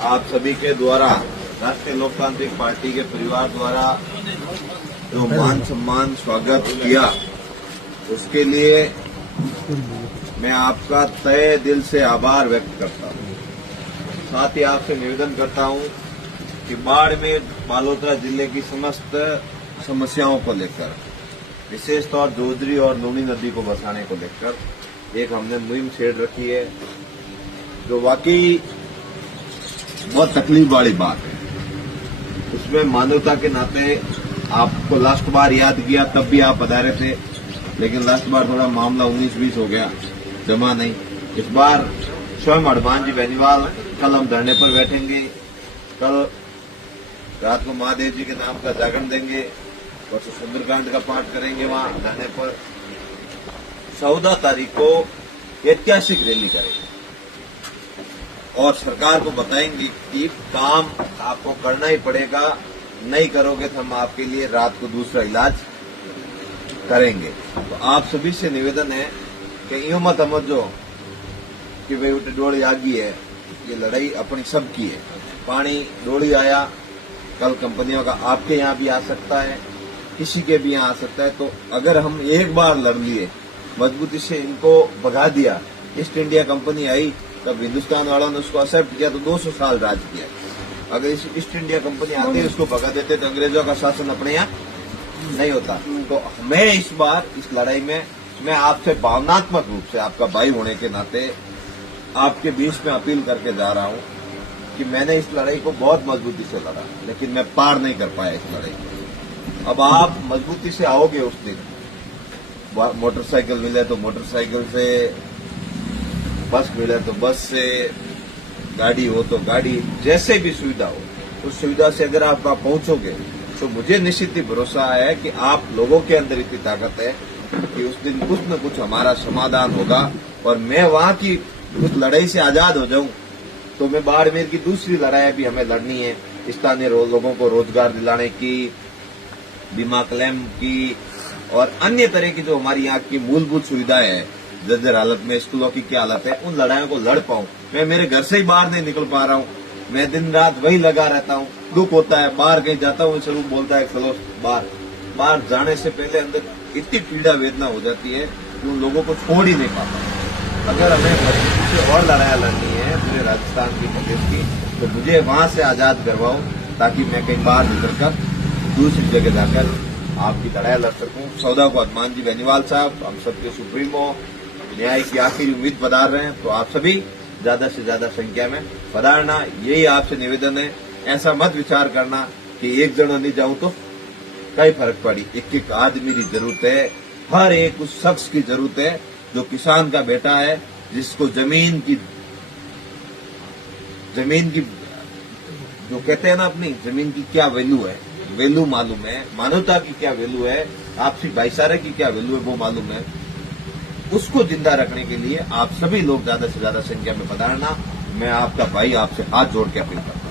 आप सभी के द्वारा राष्ट्रीय लोकतांत्रिक पार्टी के परिवार द्वारा जो मान सम्मान स्वागत किया, उसके लिए मैं आपका तहे दिल से आभार व्यक्त करता हूं। साथ ही आपसे निवेदन करता हूं कि बाड़मेर बालोतरा जिले की समस्त समस्याओं को लेकर, विशेष तौर जोजरी और लूनी नदी को बसाने को लेकर एक हमने मुहिम छेड़ रखी है, जो वाकई बहुत तकलीफ वाली बात है। उसमें मानवता के नाते आपको लास्ट बार याद किया, तब भी आप पधारे थे, लेकिन लास्ट बार थोड़ा मामला 19-20 हो गया, जमा नहीं। इस बार स्वयं हनुमान जी बेनीवाल कल हम धरने पर बैठेंगे। कल रात को महादेव जी के नाम का जागरण देंगे और सुंदरकांड का पाठ करेंगे वहां धरने पर। 14 तारीख को ऐतिहासिक रैली करेंगे और सरकार को बताएंगे कि काम आपको करना ही पड़ेगा, नहीं करोगे तो हम आपके लिए रात को दूसरा इलाज करेंगे। तो आप सभी से निवेदन है कि यूं मत समझो कि भाई उठे डोली आ गई है, ये लड़ाई अपनी सबकी है। पानी डोली आया, कल कंपनियों का आपके यहाँ भी आ सकता है, किसी के भी यहाँ आ सकता है। तो अगर हम एक बार लड़ लिए, मजबूती से इनको भगा दिया, ईस्ट इंडिया कंपनी आई तब हिंदुस्तान वालों ने उसको एक्सेप्ट किया तो 200 साल राज किया। अगर इस ईस्ट इंडिया कंपनी आते उसको भगा देते तो अंग्रेजों का शासन अपने यहाँ नहीं होता। तो मैं इस बार इस लड़ाई में मैं आपसे भावनात्मक रूप से, आपका भाई होने के नाते आपके बीच में अपील करके जा रहा हूं कि मैंने इस लड़ाई को बहुत मजबूती से लड़ा, लेकिन मैं पार नहीं कर पाया इस लड़ाई को। अब आप मजबूती से आओगे उस दिन, मोटरसाइकिल मिले तो मोटरसाइकिल से, बस मिले तो बस से, गाड़ी हो तो गाड़ी, जैसे भी सुविधा हो उस सुविधा से अगर आप पहुंचोगे तो मुझे निश्चित ही भरोसा है कि आप लोगों के अंदर इतनी ताकत है कि उस दिन कुछ न कुछ हमारा समाधान होगा और मैं वहां की उस लड़ाई से आजाद हो जाऊं। तो मैं बाड़मेर की दूसरी लड़ाई भी हमें लड़नी है, स्थानीय लोगों को रोजगार दिलाने की, बीमा क्लेम की और अन्य तरह की जो हमारी यहाँ की मूलभूत सुविधाएं हैं, जर्जर हालत में स्कूलों की क्या हालत है, उन लड़ाइयों को लड़ पाऊं। मैं मेरे घर से ही बाहर नहीं निकल पा रहा हूं, मैं दिन रात वही लगा रहता हूं। दुख होता है, बाहर कहीं जाता हूं, स्वरूप बोलता है चलो बाहर जाने से पहले अंदर इतनी पीड़ा वेदना हो जाती है कि उन लोगों को छोड़ ही नहीं पाता। अगर हमें मजबूती से और लड़ाइयां लड़नी है पूरे राजस्थान की, प्रदेश की, तो मुझे वहां से आजाद करवाओ ताकि मैं कहीं बाहर निकलकर दूसरी जगह जाकर आपकी लड़ाई लड़ सकूं। 14 को हनुमान जी बेनीवाल साहब, हम सबके सुप्रीमो, न्याय की आखिरी उम्मीद पधार रहे हैं, तो आप सभी ज्यादा से ज्यादा संख्या में पधारना, यही आपसे निवेदन है। ऐसा मत विचार करना कि एक जन नहीं जाऊं तो कई फर्क पड़ी। एक आदमी की जरूरत है, हर एक उस शख्स की जरूरत है जो किसान का बेटा है, जिसको जमीन की जो कहते हैं ना, अपनी जमीन की क्या वैल्यू मालूम है, मानवता की क्या वैल्यू है, आपसी भाईचारे की क्या वैल्यू है वो मालूम है। उसको जिंदा रखने के लिए आप सभी लोग ज्यादा से ज्यादा संख्या में पधारना। मैं आपका भाई आपसे हाथ जोड़ के अपील करता हूं।